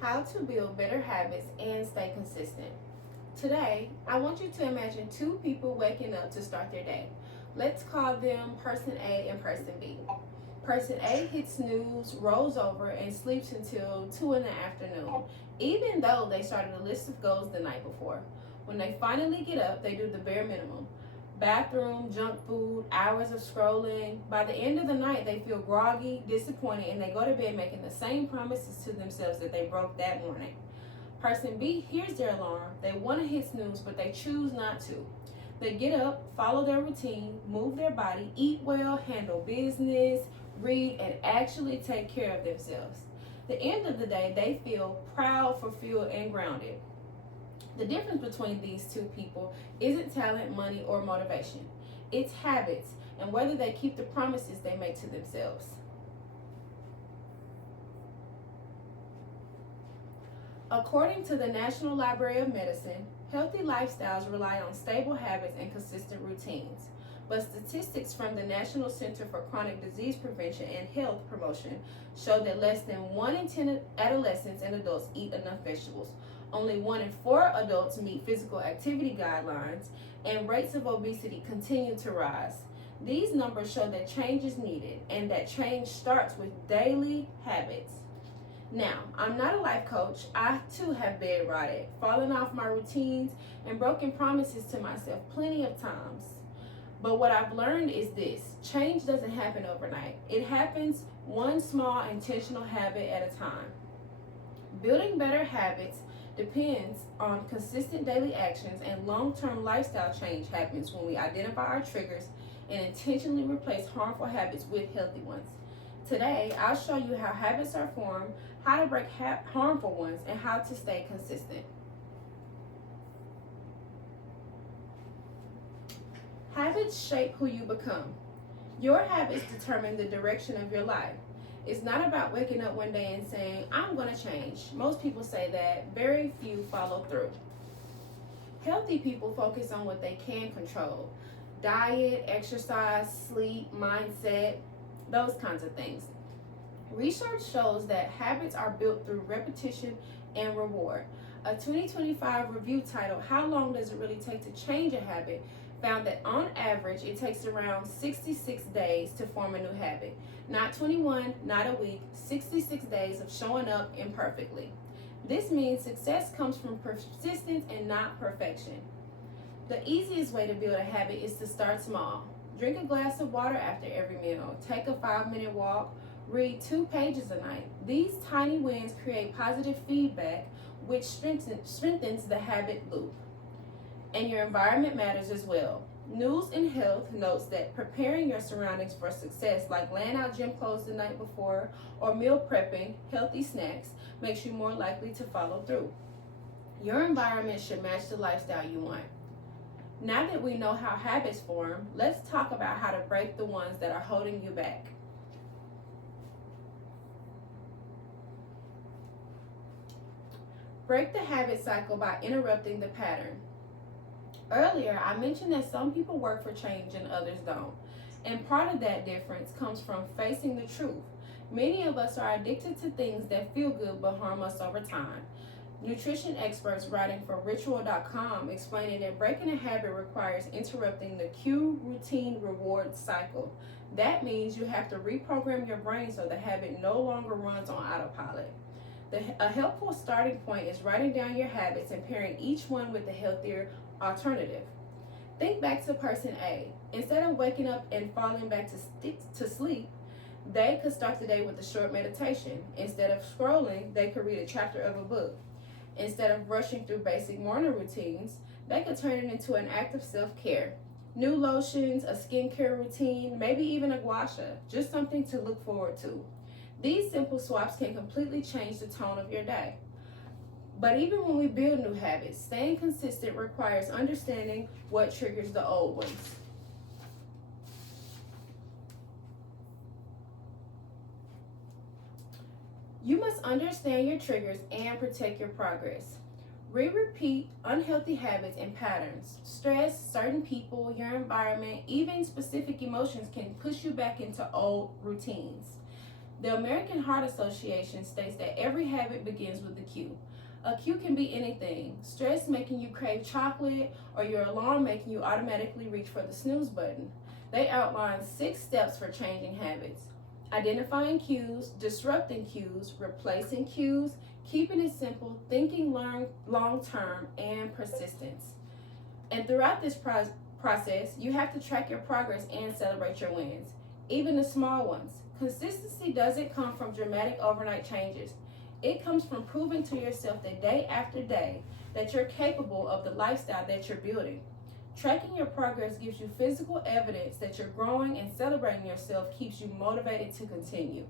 How to build better habits and stay consistent. Today, I want you to imagine two people waking up to start their day. Let's call them person A and person B. Person A hits snooze, rolls over, and sleeps until 2 in the afternoon, even though they started a list of goals the night before. When they finally get up, they do the bare minimum: bathroom, junk food, hours of scrolling. By the end of the night, they feel groggy, disappointed, and they go to bed making the same promises to themselves that they broke that morning. Person B hears their alarm. They want to hit snooze, but they choose not to. They get up, follow their routine, move their body, eat well, handle business, read, and actually take care of themselves. The end of the day, they feel proud, fulfilled, and grounded. The difference between these two people isn't talent, money, or motivation. It's habits and whether they keep the promises they make to themselves. According to the National Library of Medicine, healthy lifestyles rely on stable habits and consistent routines. But statistics from the National Center for Chronic Disease Prevention and Health Promotion show that less than 1 in 10 adolescents and adults eat enough vegetables. Only 1 in 4 adults meet physical activity guidelines, and rates of obesity continue to rise. These numbers show that change is needed and that change starts with daily habits. Now, I'm not a life coach. I too have bed rotted, fallen off my routines, and broken promises to myself plenty of times. But what I've learned is this: change doesn't happen overnight. It happens one small intentional habit at a time. Building better habits depends on consistent daily actions, and long-term lifestyle change happens when we identify our triggers and intentionally replace harmful habits with healthy ones. Today, I'll show you how habits are formed, how to break harmful ones, and how to stay consistent. Habits shape who you become. Your habits determine the direction of your life. It's not about waking up one day and saying, I'm going to change. Most people say that, very few follow through. Healthy people focus on what they can control: diet, exercise, sleep, mindset, those kinds of things. Research shows that habits are built through repetition and reward. A 2025 review titled, How Long Does It Really Take to Change a Habit?, found that on average it takes around 66 days to form a new habit. Not 21, not a week, 66 days of showing up imperfectly. This means success comes from persistence and not perfection. The easiest way to build a habit is to start small. Drink a glass of water after every meal, take a 5-minute walk, read 2 pages a night. These tiny wins create positive feedback, which strengthens the habit loop. And your environment matters as well. News and Health notes that preparing your surroundings for success, like laying out gym clothes the night before or meal prepping healthy snacks, makes you more likely to follow through. Your environment should match the lifestyle you want. Now that we know how habits form, let's talk about how to break the ones that are holding you back. Break the habit cycle by interrupting the pattern. Earlier, I mentioned that some people work for change and others don't. And part of that difference comes from facing the truth. Many of us are addicted to things that feel good but harm us over time. Nutrition experts writing for Ritual.com explaining that breaking a habit requires interrupting the cue, routine, reward cycle. That means you have to reprogram your brain so the habit no longer runs on autopilot. A helpful starting point is writing down your habits and pairing each one with a healthier alternative. Think back to person A. Instead of waking up and falling back to sleep, they could start the day with a short meditation. Instead of scrolling, they could read a chapter of a book. Instead of rushing through basic morning routines, they could turn it into an act of self-care. New lotions, a skincare routine, maybe even a gua sha, just something to look forward to. These simple swaps can completely change the tone of your day. But even when we build new habits, staying consistent requires understanding what triggers the old ones. You must understand your triggers and protect your progress. Repeat unhealthy habits and patterns. Stress, certain people, your environment, even specific emotions can push you back into old routines. The American Heart Association states that every habit begins with a cue. A cue can be anything: stress making you crave chocolate, or your alarm making you automatically reach for the snooze button. They outline 6 steps for changing habits: identifying cues, disrupting cues, replacing cues, keeping it simple, thinking long term, and persistence. And throughout this process, you have to track your progress and celebrate your wins, even the small ones. Consistency doesn't come from dramatic overnight changes. It comes from proving to yourself that day after day that you're capable of the lifestyle that you're building. Tracking your progress gives you physical evidence that you're growing, and celebrating yourself keeps you motivated to continue.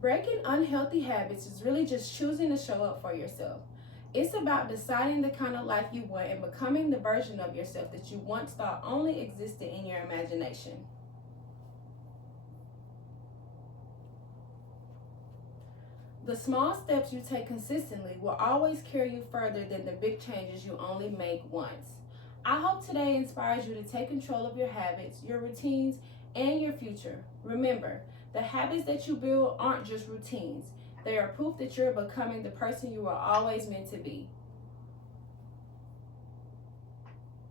Breaking unhealthy habits is really just choosing to show up for yourself. It's about deciding the kind of life you want and becoming the version of yourself that you once thought only existed in your imagination. The small steps you take consistently will always carry you further than the big changes you only make once. I hope today inspires you to take control of your habits, your routines, and your future. Remember, the habits that you build aren't just routines. They are proof that you're becoming the person you were always meant to be.